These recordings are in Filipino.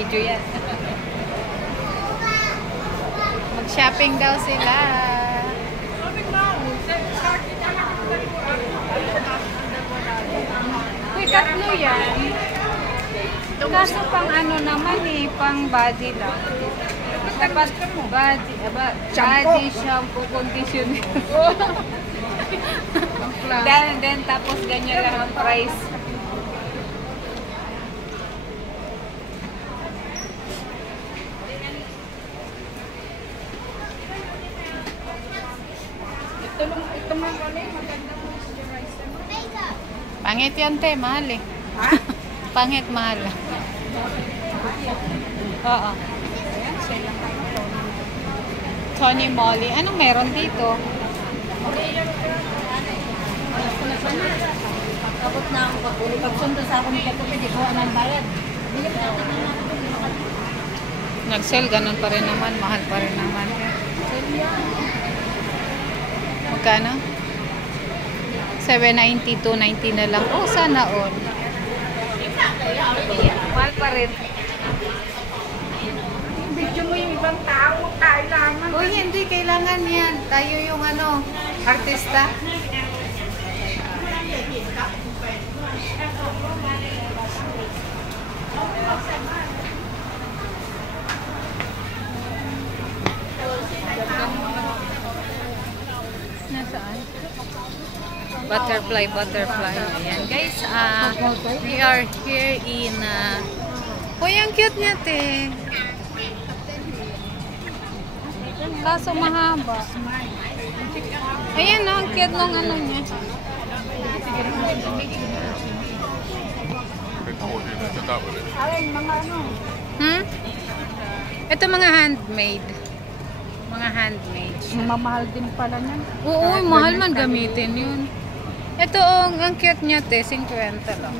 Video yan. Mag-shopping daw sila. Uy, tatlo yan. Kaso pang ano naman eh, pang body lang. Dapat body shampoo, conditioner. then tapos ganyan lang ang price. Ito mga kali, maganda moisturizer. Pangit yan te, mahal eh. Ha? Pangit, mahal. Oo. Tony Moly. Anong meron dito? Tapos na ako pagsunod sa ako ni Kato, hindi ko anong bayad. Nag-sell, ganun pa rin naman. Mahal pa rin naman. Magkano? 790, 290 na lang. Oh, sana all. Mahal pa rin. Video mo yung ibang tao, kailangan. Uy, hindi kailangan yan. Tayo yung ano, artista. Nasaan? Butterfly. Ayan guys, we are here in uy, ang cute niya te. Kaso mahaba. Ayan, ang cute nung ano niya. Alin, mga ano? Ito mga handmade. Mamahal din pala niyan. Oo, mahal man gamitin yun. Ito, ang cute niya te, 50 lang.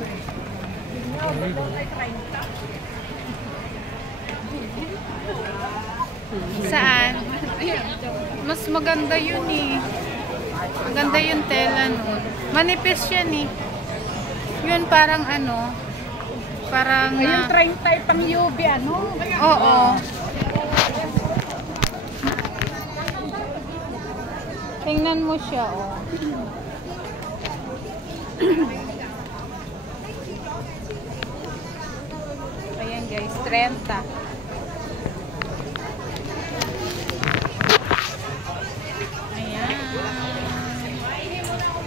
Saan? Mas maganda yun eh. Maganda yung tela nun. Manipis yan eh. Yun parang ano, parang Yung 30 pang UV, ano? oo. Tingnan mo siya, oh. Ayan guys, 30.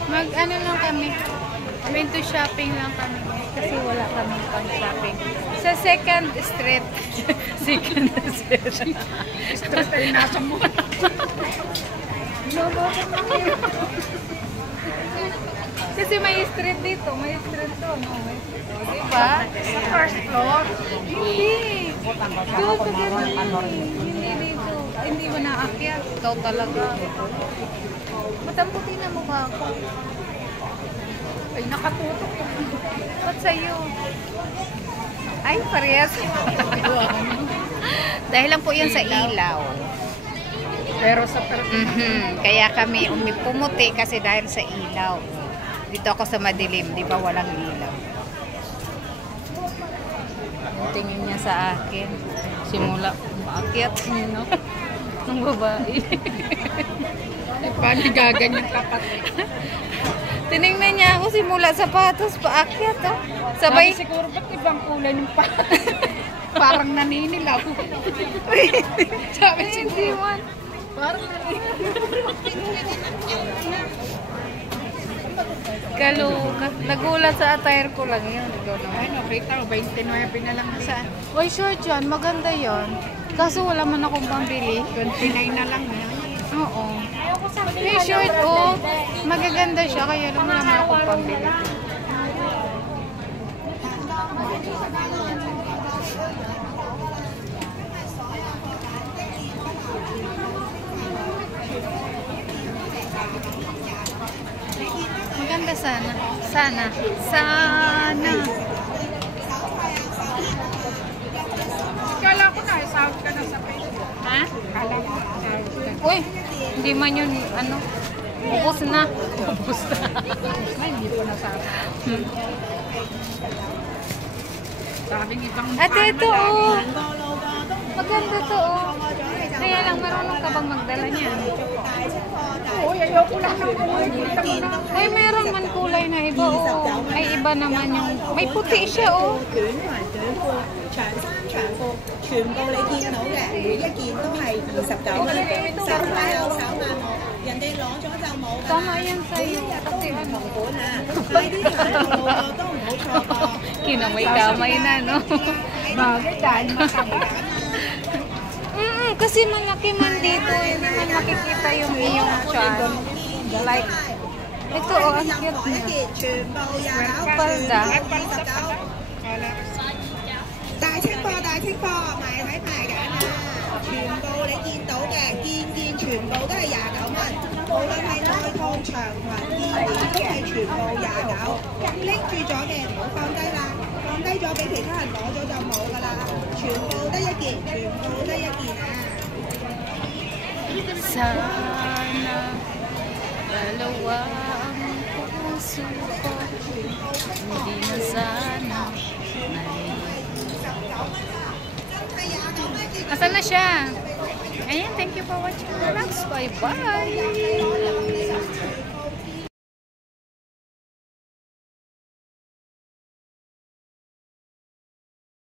Mag-ano lang kami. Window shopping lang kami. Kasi wala kami pang shopping. Sa second street. Second street. Stress ay nasa mo. Kasi may street dito. May street to. No? May street. Diba? Sa first floor. Hindi. Doon sa ganun. Hindi dito. Hindi mo naakyat. Ikaw talaga. Matamputin na mukha ko. Ay, nakatutok. Ba't sa'yo? Ay, parehas. Dahil lang po yun sa ilaw. Pero sa Kaya kami pumuti kasi dahil sa ilaw. Dito ako sa madilim, di ba walang ilaw. Tingin niya sa akin. Simula, maakyat no? Ng babae. paano gaganyan kapatid? Tinignan niya ako simula sapatos, paakyat oh. Sabay. Sabi siguro ba't ibang kulay ng parang naninilaw. Sabi siguro. Parang Kaluka. Nagulat sa attire ko lang yun. Ay, nakita ko, 29 na lang Saan? Uy, short yan. Maganda yun. Kaso wala man akong pambili. 29 na lang. Oo. May short, oh. Magaganda siya. Kaya lang wala man akong pambili. Maganda sana. Sana. Kala ko na, isahod ka na sa Facebook. Ha? Kala ko, isahod ka. Uy, hindi man yun, ano, ubos na. Ubos na. Ay, hindi ko nasahod. Sabing ibang Ate, ito oh. Maganda to oh. Kaya lang, marunong ka bang magdala niyan? Oo, ayoko lang ng kulay. Ay, meron man kulay na iba oh. Ay, iba naman yung... May puti siya oh. 長衫長褲，全部你見到嘅，每一件都係29蚊，手碼有手碼冇，人哋攞咗就冇㗎。 Tama yan 每 sa'yo. 一日都唔 Kasi 同 ano, 款啊！快啲睇路個都唔好錯過。 kinamay-kamay na, no? Bagay dahil mataba. Kasi malaki man dito. Hindi man makikita yung iyong chan. Like, ito oh, ang cute 一 niya. 件全部廿九， Palda. 大清貨，大清貨，埋睇埋緊啊！全部你見到嘅，件件全部都係29蚊，無論係內套長裙，件件都係全部29。拎住咗嘅唔好放低啦，放低咗俾其他人攞咗就冇㗎啦，全部得一件，全部得一件啊！ Sana dalawa ang puso ko. Hindi na sana Asan na siya? Ayan, thank you for watching. Relax, bye-bye!